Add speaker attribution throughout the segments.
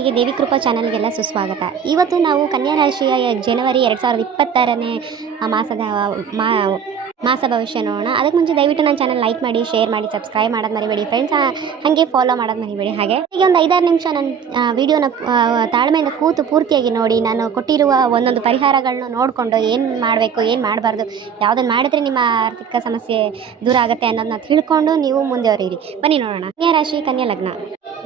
Speaker 1: ವಾಹಿನಿಗೆ ದೇವಿ ಕೃಪಾ ಚಾನಲ್ಗೆಲ್ಲ ಸುಸ್ವಾಗತ. ಇವತ್ತು ನಾವು ಕನ್ಯಾ ರಾಶಿಯ ಜನವರಿ ಎರಡು ಸಾವಿರದ ಇಪ್ಪತ್ತಾರನೇ ಮಾಸದ ಮಾ ಮಾಸ ಭವಿಷ್ಯ ನೋಡೋಣ. ಅದಕ್ಕೆ ಮುಂಚೆ ದಯವಿಟ್ಟು ನನ್ನ ಚಾನಲ್ ಲೈಕ್ ಮಾಡಿ, ಶೇರ್ ಮಾಡಿ, ಸಬ್ಸ್ಕ್ರೈಬ್ ಮಾಡೋದು ಮರಿಬೇಡಿ ಫ್ರೆಂಡ್ಸ್. ಹಾಗೆ ಫಾಲೋ ಮಾಡೋದು ಮರಿಬೇಡಿ. ಹಾಗೆ ಈಗ ಒಂದು ಐದಾರು ನಿಮಿಷ ನನ್ನ ವೀಡಿಯೋನ ತಾಳ್ಮೆಯಿಂದ ಕೂತು ಪೂರ್ತಿಯಾಗಿ ನೋಡಿ, ನಾನು ಕೊಟ್ಟಿರುವ ಒಂದೊಂದು ಪರಿಹಾರಗಳನ್ನ ನೋಡಿಕೊಂಡು ಏನು ಮಾಡಬೇಕು, ಏನು ಮಾಡಬಾರ್ದು ಯಾವುದನ್ನು ಮಾಡಿದ್ರೆ ನಿಮ್ಮ ಆರ್ಥಿಕ ಸಮಸ್ಯೆ ದೂರ ಆಗುತ್ತೆ ಅನ್ನೋದನ್ನ ತಿಳ್ಕೊಂಡು ನೀವು ಮುಂದುವರಿಯಿರಿ ಬನ್ನಿ ನೋಡೋಣ. ಕನ್ಯಾ ರಾಶಿ, ಕನ್ಯಾ ಲಗ್ನ.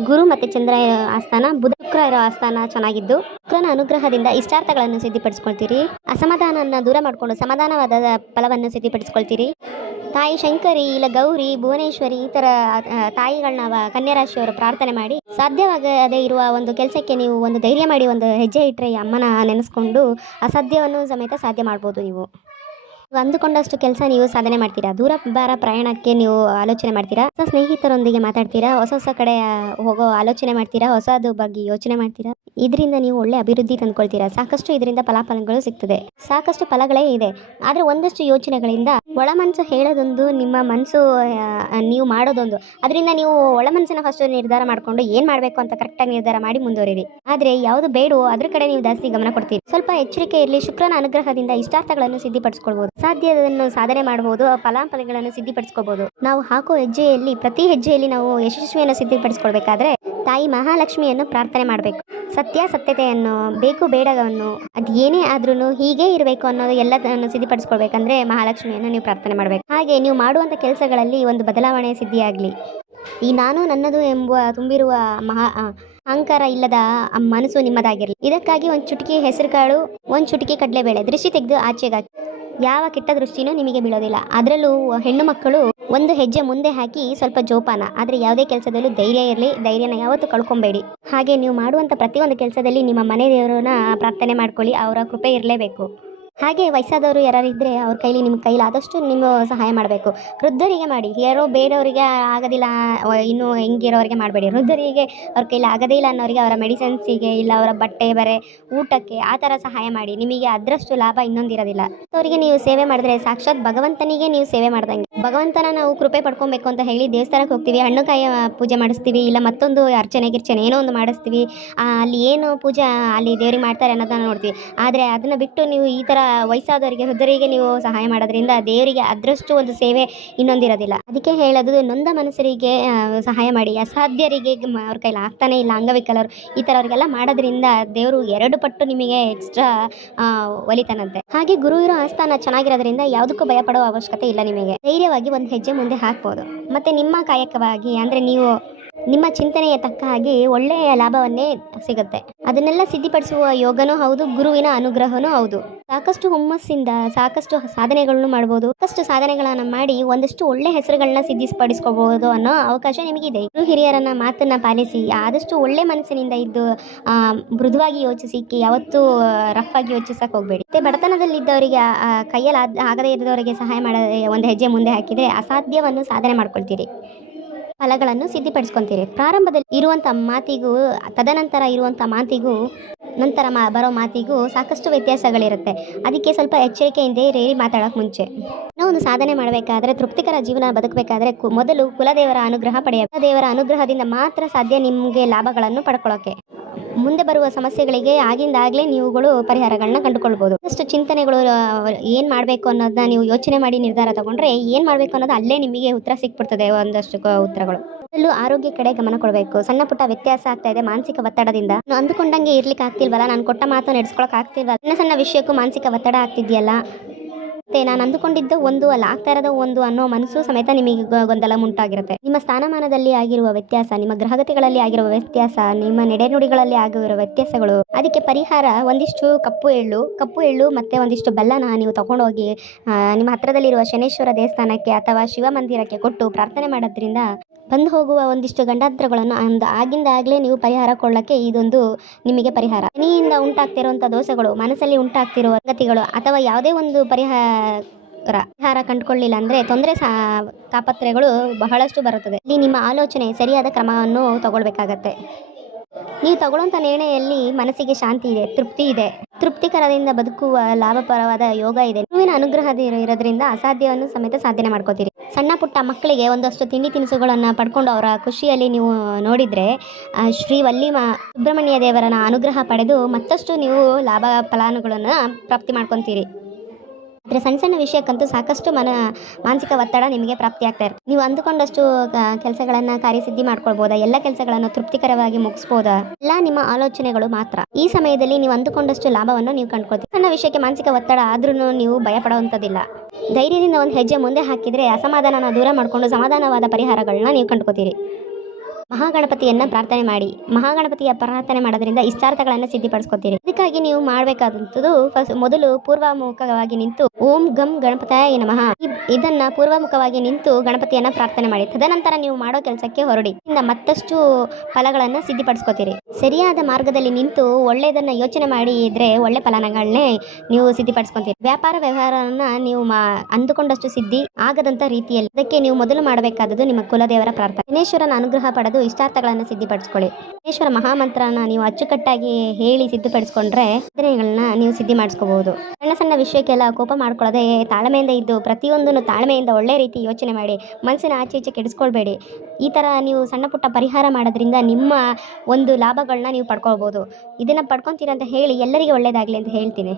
Speaker 1: ಗುರು ಮತ್ತು ಚಂದ್ರ ಇರೋ ಆಸ್ಥಾನ ಬುಧ ಶುಕ್ರ ಇರೋ ಆಸ್ಥಾನ ಚೆನ್ನಾಗಿದ್ದು. ಶುಕ್ರನ ಅನುಗ್ರಹದಿಂದ ಇಷ್ಟಾರ್ಥಗಳನ್ನು ಸಿದ್ಧಿಪಡಿಸ್ಕೊಳ್ತೀರಿ. ಅಸಮಾಧಾನವನ್ನು ದೂರ ಮಾಡಿಕೊಂಡು ಸಮಾಧಾನವಾದ ಫಲವನ್ನು ಸಿದ್ಧಿಪಡಿಸ್ಕೊಳ್ತೀರಿ. ತಾಯಿ ಶಂಕರಿ, ಇಲ್ಲ ಗೌರಿ, ಭುವನೇಶ್ವರಿ ಈ ಥರ ತಾಯಿಗಳನ್ನ ಕನ್ಯಾರಾಶಿಯವರು ಕನ್ಯಾ ರಾಶಿಯವರು ಪ್ರಾರ್ಥನೆ ಮಾಡಿ, ಸಾಧ್ಯವಾಗದೇ ಇರುವ ಒಂದು ಕೆಲಸಕ್ಕೆ ನೀವು ಒಂದು ಧೈರ್ಯ ಮಾಡಿ, ಒಂದು ಹೆಜ್ಜೆ ಇಟ್ಟರೆ ಅಮ್ಮನ ನೆನೆಸ್ಕೊಂಡು ಅಸಾಧ್ಯವನ್ನು ಸಮೇತ ಸಾಧ್ಯ ಮಾಡ್ಬೋದು ನೀವು. ಅಂದುಕೊಂಡಷ್ಟು ಕೆಲಸ ನೀವು ಸಾಧನೆ ಮಾಡ್ತೀರಾ? ದೂರ ಬಾರ ಪ್ರಯಾಣಕ್ಕೆ ನೀವು ಆಲೋಚನೆ ಮಾಡ್ತೀರಾ? ಸ್ನೇಹಿತರೊಂದಿಗೆ ಮಾತಾಡ್ತೀರಾ? ಹೊಸ ಹೊಸ ಕಡೆ ಹೋಗೋ ಆಲೋಚನೆ ಮಾಡ್ತೀರಾ? ಹೊಸದು ಬಗ್ಗೆ ಯೋಚನೆ ಮಾಡ್ತೀರಾ? ಇದರಿಂದ ನೀವು ಒಳ್ಳೆ ಅಭಿವೃದ್ಧಿ ತಂದ್ಕೊಳ್ತೀರಾ? ಸಾಕಷ್ಟು ಇದರಿಂದ ಫಲಾಫಲಗಳು ಸಿಗ್ತದೆ. ಸಾಕಷ್ಟು ಫಲಗಳೇ ಇದೆ. ಆದರೆ ಒಂದಷ್ಟು ಯೋಚನೆಗಳಿಂದ ಒಳ ಮನಸ್ಸು ಹೇಳೋದೊಂದು, ನಿಮ್ಮ ಮನಸ್ಸು ನೀವು ಮಾಡೋದೊಂದು. ಅದರಿಂದ ನೀವು ಒಳ ಮನಸ್ಸಿನ ಫಸ್ಟ್ ನಿರ್ಧಾರ ಮಾಡಿಕೊಂಡು ಏನು ಮಾಡಬೇಕು ಅಂತ ಕರೆಕ್ಟಾಗಿ ನಿರ್ಧಾರ ಮಾಡಿ ಮುಂದುವರಿರಿ. ಆದರೆ ಯಾವುದು ಬೇಡವೋ ಅದ್ರ ಕಡೆ ನೀವು ಜಾಸ್ತಿ ಗಮನ ಕೊಡ್ತೀರಿ. ಸ್ವಲ್ಪ ಎಚ್ಚರಿಕೆ ಇರಲಿ. ಶುಕ್ರನ ಅನುಗ್ರಹದಿಂದ ಇಷ್ಟಾರ್ಥಗಳನ್ನು ಸಿದ್ಧಿಪಡಿಸ್ಕೊಳ್ಬಹುದು ಸಾಧ್ಯದನ್ನು ಸಾಧನೆ ಮಾಡಬಹುದು ಫಲಾಫಲಗಳನ್ನು ಸಿದ್ಧಿಪಡಿಸ್ಕೋಬಹುದು ನಾವು ಹಾಕೋ ಹೆಜ್ಜೆಯಲ್ಲಿ, ಪ್ರತಿ ಹೆಜ್ಜೆಯಲ್ಲಿ ನಾವು ಯಶಸ್ವಿಯನ್ನು ಸಿದ್ಧಿಪಡಿಸ್ಕೊಳ್ಬೇಕಾದ್ರೆ ತಾಯಿ ಮಹಾಲಕ್ಷ್ಮಿಯನ್ನು ಪ್ರಾರ್ಥನೆ ಮಾಡಬೇಕು. ಸತ್ಯಾಸತ್ಯತೆಯನ್ನು, ಬೇಕು ಬೇಡವನ್ನು ಅದು ಏನೇ ಆದ್ರೂ ಹೀಗೆ ಇರಬೇಕು ಅನ್ನೋದು ಎಲ್ಲದನ್ನು ಸಿದ್ಧಿಪಡಿಸ್ಕೊಳ್ಬೇಕಂದ್ರೆ ಮಹಾಲಕ್ಷ್ಮಿಯನ್ನು ನೀವು ಪ್ರಾರ್ಥನೆ ಮಾಡಬೇಕು. ಹಾಗೆ ನೀವು ಮಾಡುವಂಥ ಕೆಲಸಗಳಲ್ಲಿ ಒಂದು ಬದಲಾವಣೆ ಸಿದ್ಧಿಯಾಗಲಿ. ಈ ನಾನು ನನ್ನದು ಎಂಬುವ, ತುಂಬಿರುವ ಮಹಾ ಅಹಂಕಾರ ಇಲ್ಲದ ಮನಸ್ಸು ನಿಮ್ಮದಾಗಿರಲಿ. ಇದಕ್ಕಾಗಿ ಒಂದು ಚುಟುಕಿ ಹೆಸರುಕಾಳು, ಒಂದು ಚುಟುಕಿ ಕಡಲೆಬೇಳೆ ದೃಷ್ಟಿ ತೆಗೆದು ಆಚೆಗಾಕಿ ಯಾವ ಕೆಟ್ಟ ದೃಷ್ಟಿನೂ ನಿಮಗೆ ಬೀಳೋದಿಲ್ಲ. ಅದರಲ್ಲೂ ಹೆಣ್ಣು ಮಕ್ಕಳು ಒಂದು ಹೆಜ್ಜೆ ಮುಂದೆ ಹಾಕಿ ಸ್ವಲ್ಪ ಜೋಪಾನ. ಆದರೆ ಯಾವುದೇ ಕೆಲಸದಲ್ಲೂ ಧೈರ್ಯ ಇರಲಿ, ಧೈರ್ಯನ ಯಾವತ್ತೂ ಕಳ್ಕೊಬೇಡಿ. ಹಾಗೆ ನೀವು ಮಾಡುವಂಥ ಪ್ರತಿಯೊಂದು ಕೆಲಸದಲ್ಲಿ ನಿಮ್ಮ ಮನೆ ದೇವರನ್ನ ಪ್ರಾರ್ಥನೆ ಮಾಡ್ಕೊಳ್ಳಿ ಅವರ ಕೃಪೆ ಇರಲೇಬೇಕು. ಹಾಗೆ ವಯಸ್ಸಾದವರು ಯಾರು ಇದ್ದರೆ ಅವ್ರ ಕೈಲಿ ನಿಮ್ಮ ಕೈಲಿ ಆದಷ್ಟು ನೀವು ಸಹಾಯ ಮಾಡಬೇಕು. ವೃದ್ಧರಿಗೆ ಮಾಡಿ. ಯಾರೋ ಬೇರೆಯವರಿಗೆ ಆಗೋದಿಲ್ಲ, ಇನ್ನೂ ಇನ್ನು ಹೆಂಗಿರೋರಿಗೆ ಮಾಡಬೇಡಿ. ವೃದ್ಧರಿಗೆ ಅವ್ರ ಕೈಲಿ ಆಗೋದೇ ಇಲ್ಲ ಅನ್ನೋರಿಗೆ ಅವರ ಮೆಡಿಸಿನ್ಸಿಗೆ ಇಲ್ಲ ಅವರ ಬಟ್ಟೆ, ಬರೆ, ಊಟಕ್ಕೆ ಆ ಥರ ಸಹಾಯ ಮಾಡಿ. ನಿಮಗೆ ಅದರಷ್ಟು ಲಾಭ ಇನ್ನೊಂದಿರೋದಿಲ್ಲ. ಅವರಿಗೆ ನೀವು ಸೇವೆ ಮಾಡಿದ್ರೆ ಸಾಕ್ಷಾತ್ ಭಗವಂತನಿಗೆ ನೀವು ಸೇವೆ ಮಾಡ್ದಂಗೆ. ಭಗವಂತನ ನಾವು ಕೃಪೆ ಪಡ್ಕೊಬೇಕು ಅಂತ ಹೇಳಿ ದೇವಸ್ಥಾನಕ್ಕೆ ಹೋಗ್ತೀವಿ. ಹಣ್ಣುಕಾಯಿ ಪೂಜೆ ಮಾಡಿಸ್ತೀವಿ. ಇಲ್ಲ ಮತ್ತೊಂದು ಅರ್ಚನೆ, ಗಿರ್ಚನೆ ಏನೋ ಒಂದು ಮಾಡಿಸ್ತೀವಿ. ಅಲ್ಲಿ ಏನು ಪೂಜೆ ಅಲ್ಲಿ ದೇವ್ರಿಗೆ ಮಾಡ್ತಾರೆ ಅನ್ನೋದನ್ನ ನೋಡ್ತೀವಿ. ಆದರೆ ಅದನ್ನು ಬಿಟ್ಟು ನೀವು ಈ ಥರ ವಯಸ್ಸಾದವರಿಗೆ, ವೃದ್ಧರಿಗೆ ನೀವು ಸಹಾಯ ಮಾಡೋದ್ರಿಂದ ದೇವರಿಗೆ ಅದರಷ್ಟು ಒಂದು ಸೇವೆ ಇನ್ನೊಂದಿರೋದಿಲ್ಲ. ಅದಕ್ಕೆ ಹೇಳೋದು, ನೊಂದ ಮನಸ್ಸರಿಗೆ ಸಹಾಯ ಮಾಡಿ. ಅಸಾಧ್ಯರಿಗೆ ಅವ್ರ ಕೈಲಿ ಆಗ್ತಾನೆ ಇಲ್ಲ, ಅಂಗವಿಕಲರು. ಈ ಥರವ್ರಿಗೆಲ್ಲ ಮಾಡೋದ್ರಿಂದ ದೇವರು ಎರಡು ಪಟ್ಟು ನಿಮಗೆ ಎಕ್ಸ್ಟ್ರಾ ಒಲಿತಾನಂತೆ. ಹಾಗೆ ಗುರು ಇರೋ ಆಸ್ಥಾನ ಚೆನ್ನಾಗಿರೋದ್ರಿಂದ ಯಾವುದಕ್ಕೂ ಭಯ ಪಡೋ ಅವಶ್ಯಕತೆ ಇಲ್ಲ ನಿಮಗೆ. ಧೈರ್ಯವಾಗಿ ಒಂದು ಹೆಜ್ಜೆ ಮುಂದೆ ಹಾಕ್ಬೋದು. ಮತ್ತು ನಿಮ್ಮ ಕಾಯಕವಾಗಿ, ಅಂದರೆ ನೀವು, ನಿಮ್ಮ ಚಿಂತನೆಯ ತಕ್ಕ ಹಾಗೆ ಒಳ್ಳೆಯ ಲಾಭವನ್ನೇ ಸಿಗುತ್ತೆ. ಅದನ್ನೆಲ್ಲ ಸಿದ್ಧಿಪಡಿಸುವ ಯೋಗನೂ ಹೌದು, ಗುರುವಿನ ಅನುಗ್ರಹನೂ ಹೌದು. ಸಾಕಷ್ಟು ಹುಮ್ಮಸ್ಸಿಂದ ಸಾಕಷ್ಟು ಸಾಧನೆಗಳನ್ನು ಮಾಡಬಹುದು ಸಾಕಷ್ಟು ಸಾಧನೆಗಳನ್ನ ಮಾಡಿ ಒಂದಷ್ಟು ಒಳ್ಳೆ ಹೆಸರುಗಳನ್ನ ಸಿದ್ಧಿಪಡಿಸ್ಕೋಬಹುದು ಅನ್ನೋ ಅವಕಾಶ ನಿಮಗಿದೆ. ಹಿರಿಯರನ್ನ ಮಾತನ್ನ ಪಾಲಿಸಿ, ಆದಷ್ಟು ಒಳ್ಳೆ ಮನಸ್ಸಿನಿಂದ ಇದ್ದು ಮೃದುವಾಗಿ ಯೋಚಿಸಿ, ಯಾವತ್ತೂ ರಫ್ ಆಗಿ ಯೋಚಿಸಕ್ ಹೋಗ್ಬೇಡಿ. ಮತ್ತೆ ಬಡತನದಲ್ಲಿದ್ದವರಿಗೆ ಕೈಯಲ್ಲಿ ಆಗದೇ ಇದ್ದವರಿಗೆ ಸಹಾಯ ಮಾಡ, ಒಂದು ಹೆಜ್ಜೆ ಮುಂದೆ ಹಾಕಿದ್ರೆ ಅಸಾಧ್ಯವನ್ನು ಸಾಧನೆ ಮಾಡ್ಕೊಳ್ತೀರಿ. ಫಲಗಳನ್ನು ಸಿದ್ಧಿಪಡಿಸ್ಕೊಂತೀರಿ. ಪ್ರಾರಂಭದಲ್ಲಿ ಇರುವಂಥ ಮಾತಿಗೂ, ತದನಂತರ ಇರುವಂಥ ಮಾತಿಗೂ ನಂತರ ಮಾ ಬರೋ ಮಾತಿಗೂ ಸಾಕಷ್ಟು ವ್ಯತ್ಯಾಸಗಳಿರುತ್ತೆ. ಅದಕ್ಕೆ ಸ್ವಲ್ಪ ಎಚ್ಚರಿಕೆಯಿಂದ ರೇರಿ ಮಾತಾಡೋಕೆ ಮುಂಚೆ. ನಾವು ಒಂದು ಸಾಧನೆ ಮಾಡಬೇಕಾದ್ರೆ ತೃಪ್ತಿಕರ ಜೀವನ ಬದುಕಬೇಕಾದ್ರೆ ಮೊದಲು ಕುಲದೇವರ ಅನುಗ್ರಹ ಪಡೆಯ ಕುಲದೇವರ ಅನುಗ್ರಹದಿಂದ ಮಾತ್ರ ಸಾಧ್ಯ ನಿಮಗೆ ಲಾಭಗಳನ್ನು ಪಡ್ಕೊಳ್ಳೋಕೆ. ಮುಂದೆ ಬರುವ ಸಮಸ್ಯೆಗಳಿಗೆ ಆಗಿಂದಾಗಲೇ ನೀವುಗಳು ಪರಿಹಾರಗಳನ್ನ ಕಂಡುಕೊಳ್ಬೋದು. ಅಷ್ಟು ಚಿಂತನೆಗಳು ಏನು ಮಾಡಬೇಕು ಅನ್ನೋದನ್ನ ನೀವು ಯೋಚನೆ ಮಾಡಿ ನಿರ್ಧಾರ ತಗೊಂಡ್ರೆ ಏನು ಮಾಡಬೇಕು ಅನ್ನೋದು ಅಲ್ಲೇ ನಿಮಗೆ ಉತ್ತರ ಸಿಕ್ಬಿಡ್ತದೆ ಒಂದಷ್ಟು ಉತ್ತರಗಳು. ಅದರಲ್ಲೂ ಆರೋಗ್ಯ ಕಡೆ ಗಮನ ಕೊಡಬೇಕು. ಸಣ್ಣ ಪುಟ್ಟ ವ್ಯತ್ಯಾಸ ಆಗ್ತಾ ಇದೆ ಮಾನಸಿಕ ಒತ್ತಡದಿಂದ. ಅಂದುಕೊಂಡಂಗೆ ಇರ್ಲಿಕ್ಕೆ ಆಗ್ತಿಲ್ವಲ್ಲ? ನಾನು ಕೊಟ್ಟ ಮಾತು ನಡೆಸ್ಕೊಳಕ್ ಆಗ್ತಿಲ್ವಲ್ಲ ಸಣ್ಣ ಸಣ್ಣ ವಿಷಯಕ್ಕೂ ಮಾನಸಿಕ ಒತ್ತಡ ಆಗ್ತಿದೆಯಲ್ಲ? ಮತ್ತೆ ನಾನು ಅಂದುಕೊಂಡಿದ್ದ ಒಂದು ಅಲ್ಲ, ಆಗ್ತಾ ಇರೋದು ಒಂದು ಅನ್ನೋ ಮನಸ್ಸು ಸಮೇತ ನಿಮಗೆ ಗೊಂದಲ ಉಂಟಾಗಿರುತ್ತೆ. ನಿಮ್ಮ ಸ್ಥಾನಮಾನದಲ್ಲಿ ಆಗಿರುವ ವ್ಯತ್ಯಾಸ, ನಿಮ್ಮ ಗ್ರಹಗತಿಗಳಲ್ಲಿ ಆಗಿರುವ ವ್ಯತ್ಯಾಸ, ನಿಮ್ಮ ನಡೆನುಡಿಗಳಲ್ಲಿ ಆಗಿರುವ ವ್ಯತ್ಯಾಸಗಳು, ಅದಕ್ಕೆ ಪರಿಹಾರ ಒಂದಿಷ್ಟು ಕಪ್ಪು ಎಳ್ಳು ಕಪ್ಪು ಎಳ್ಳು ಮತ್ತೆ ಒಂದಿಷ್ಟು ಬೆಲ್ಲನ ನೀವು ತಗೊಂಡೋಗಿ ನಿಮ್ಮ ಹತ್ರದಲ್ಲಿರುವ ಶನೇಶ್ವರ ದೇವಸ್ಥಾನಕ್ಕೆ ಅಥವಾ ಶಿವ ಮಂದಿರಕ್ಕೆ ಕೊಟ್ಟು ಪ್ರಾರ್ಥನೆ ಮಾಡೋದ್ರಿಂದ ಬಂದು ಹೋಗುವ ಒಂದಿಷ್ಟು ಗಂಡಾಂತರಗಳನ್ನು ಅಂದ ಆಗಿಂದಾಗಲೇ ನೀವು ಪರಿಹಾರ ಕೊಳ್ಳಕ್ಕೆ ಇದೊಂದು ನಿಮಗೆ ಪರಿಹಾರ. ಶನಿಯಿಂದ ಉಂಟಾಗ್ತಿರುವಂಥ ದೋಷಗಳು, ಮನಸ್ಸಲ್ಲಿ ಉಂಟಾಗ್ತಿರುವ ಗತಿಗಳು ಅಥವಾ ಯಾವುದೇ ಒಂದು ಪರಿಹಾರ ಪರಿಹಾರ ಕಂಡುಕೊಳ್ಳಿಲ್ಲ ಅಂದರೆ ತೊಂದರೆ ಸಾ ತಾಪತ್ರೆಗಳು ಬಹಳಷ್ಟು ಬರುತ್ತದೆ. ಇಲ್ಲಿ ನಿಮ್ಮ ಆಲೋಚನೆ ಸರಿಯಾದ ಕ್ರಮವನ್ನು ತಗೊಳ್ಬೇಕಾಗತ್ತೆ. ನೀವು ತಗೊಳ್ಳುವಂಥ ನಿರ್ಣಯಲ್ಲಿ ಮನಸ್ಸಿಗೆ ಶಾಂತಿ ಇದೆ, ತೃಪ್ತಿ ಇದೆ. ತೃಪ್ತಿಕರದಿಂದ ಬದುಕುವ ಲಾಭಪರವಾದ ಯೋಗ ಇದೆ. ನೀವಿನ ಅನುಗ್ರಹ ಇರೋದ್ರಿಂದ ಅಸಾಧ್ಯವನ್ನು ಸಮೇತ ಸಾಧನೆ ಮಾಡ್ಕೋತೀರಿ. ಸಣ್ಣ ಪುಟ್ಟ ಮಕ್ಕಳಿಗೆ ಒಂದಷ್ಟು ತಿಂಡಿ ತಿನಿಸುಗಳನ್ನು ಪಡ್ಕೊಂಡು ಅವರ ಖುಷಿಯಲ್ಲಿ ನೀವು ನೋಡಿದರೆ ಶ್ರೀ ವಲ್ಲಿ ಸುಬ್ರಹ್ಮಣ್ಯ ದೇವರನ ಅನುಗ್ರಹ ಪಡೆದು ಮತ್ತಷ್ಟು ನೀವು ಲಾಭ ಫಲಾನುಗಳನ್ನು ಪ್ರಾಪ್ತಿ ಮಾಡ್ಕೊತೀರಿ. ಆದರೆ ಸಣ್ಣ ಸಣ್ಣ ವಿಷಯಕ್ಕಂತೂ ಸಾಕಷ್ಟು ಮನ, ಮಾನಸಿಕ ಒತ್ತಡ ನಿಮಗೆ ಪ್ರಾಪ್ತಿ ಆಗ್ತಾ ಇರುತ್ತೆ. ನೀವು ಅಂದುಕೊಂಡಷ್ಟು ಕೆಲಸಗಳನ್ನು ಕಾರ್ಯಸಿದ್ಧಿ ಮಾಡ್ಕೊಳ್ಬೋದಾ? ಎಲ್ಲ ಕೆಲಸಗಳನ್ನು ತೃಪ್ತಿಕರವಾಗಿ ಮುಗಿಸ್ಬೋದಾ? ಎಲ್ಲ ನಿಮ್ಮ ಆಲೋಚನೆಗಳು ಮಾತ್ರ. ಈ ಸಮಯದಲ್ಲಿ ನೀವು ಅಂದುಕೊಂಡಷ್ಟು ಲಾಭವನ್ನು ನೀವು ಕಂಡುಕೊಳ್ತೀವಿ ಸಣ್ಣ ವಿಷಯಕ್ಕೆ ಮಾನಸಿಕ ಒತ್ತಡ ಆದ್ರೂ ನೀವು ಭಯ ಪಡುವಂಥದ್ದಿಲ್ಲ ಧೈರ್ಯದಿಂದ ಒಂದು ಹೆಜ್ಜೆ ಮುಂದೆ ಹಾಕಿದರೆ ಅಸಮಾಧಾನನ ದೂರ ಮಾಡಿಕೊಂಡು ಸಮಾಧಾನವಾದ ಪರಿಹಾರಗಳನ್ನ ನೀವು ಕಂಡ್ಕೋತೀರಿ ಮಹಾಗಣಪತಿಯನ್ನ ಪ್ರಾರ್ಥನೆ ಮಾಡಿ, ಮಹಾಗಣಪತಿಯ ಪ್ರಾರ್ಥನೆ ಮಾಡೋದ್ರಿಂದ ಇಷ್ಟಾರ್ಥಗಳನ್ನು ಸಿದ್ಧಿಪಡಿಸ್ಕೊತೀರಿ. ಅದಕ್ಕಾಗಿ ನೀವು ಮಾಡಬೇಕಾದಂಥದ್ದು ಫಸ್ಟ್ ಮೊದಲು ಪೂರ್ವಮುಖವಾಗಿ ನಿಂತು ಓಂ ಗಂ ಗಣಪತಾಯ ನಮಃ. ಇದ್- ಇದನ್ನ ಪೂರ್ವಮುಖವಾಗಿ ನಿಂತು ಗಣಪತಿಯನ್ನ ಪ್ರಾರ್ಥನೆ ಮಾಡಿ. ತದನಂತರ ನೀವು ಮಾಡೋ ಕೆಲಸಕ್ಕೆ ಹೊರಡಿ. ಇಂದ ಮತ್ತಷ್ಟು ಫಲಗಳನ್ನು ಸಿದ್ಧಿಪಡಿಸ್ಕೊತೀರಿ. ಸರಿಯಾದ ಮಾರ್ಗದಲ್ಲಿ ನಿಂತು ಒಳ್ಳೆಯದನ್ನ ಯೋಚನೆ ಮಾಡಿ ಇದ್ರೆ ಒಳ್ಳೆ ಫಲನಗಳನ್ನೇ ನೀವು ಸಿದ್ಧಿಪಡಿಸ್ಕೊತೀರಿ. ವ್ಯಾಪಾರ ವ್ಯವಹಾರವನ್ನ ನೀವು ಅಂದುಕೊಂಡಷ್ಟು ಸಿದ್ಧಿ ಆಗದಂತ ರೀತಿಯಲ್ಲಿ ಅದಕ್ಕೆ ನೀವು ಮೊದಲು ಮಾಡಬೇಕಾದದ್ದು ನಿಮ್ಮ ಕುಲದೇವರ ಪ್ರಾರ್ಥನೆ. ಗಣೇಶ್ವರನ ಅನುಗ್ರಹ ಪಡೆದು ಇಷ್ಟಾರ್ಥಗಳನ್ನು ಸಿದ್ಧಿಪಡಿಸ್ಕೊಳ್ಳಿ. ಮಹೇಶ್ವರ ಮಹಾಮಂತ್ರನ ನೀವು ಅಚ್ಚುಕಟ್ಟಾಗಿ ಹೇಳಿ ಸಿದ್ಧಪಡಿಸ್ಕೊಂಡ್ರೆ ಸಾಧನೆಗಳನ್ನ ನೀವು ಸಿದ್ಧಿ ಮಾಡಿಸ್ಕೋಬಹುದು. ಸಣ್ಣ ಸಣ್ಣ ವಿಷಯಕ್ಕೆಲ್ಲ ಕೋಪ ಮಾಡ್ಕೊಳ್ಳದೆ ತಾಳ್ಮೆಯಿಂದ ಇದ್ದು ಪ್ರತಿಯೊಂದನ್ನು ತಾಳ್ಮೆಯಿಂದ ಒಳ್ಳೆ ರೀತಿ ಯೋಚನೆ ಮಾಡಿ, ಮನಸ್ಸಿನ ಆಚೆ ಈಚೆ ಕೆಡಿಸ್ಕೊಳ್ಬೇಡಿ. ಈ ಥರ ನೀವು ಸಣ್ಣ ಪುಟ್ಟ ಪರಿಹಾರ ಮಾಡೋದ್ರಿಂದ ನಿಮ್ಮ ಒಂದು ಲಾಭಗಳನ್ನ ನೀವು ಪಡ್ಕೊಳ್ಬೋದು. ಇದನ್ನು ಪಡ್ಕೊತೀರ ಅಂತ ಹೇಳಿ ಎಲ್ಲರಿಗೂ ಒಳ್ಳೆಯದಾಗಲಿ ಅಂತ ಹೇಳ್ತೀನಿ.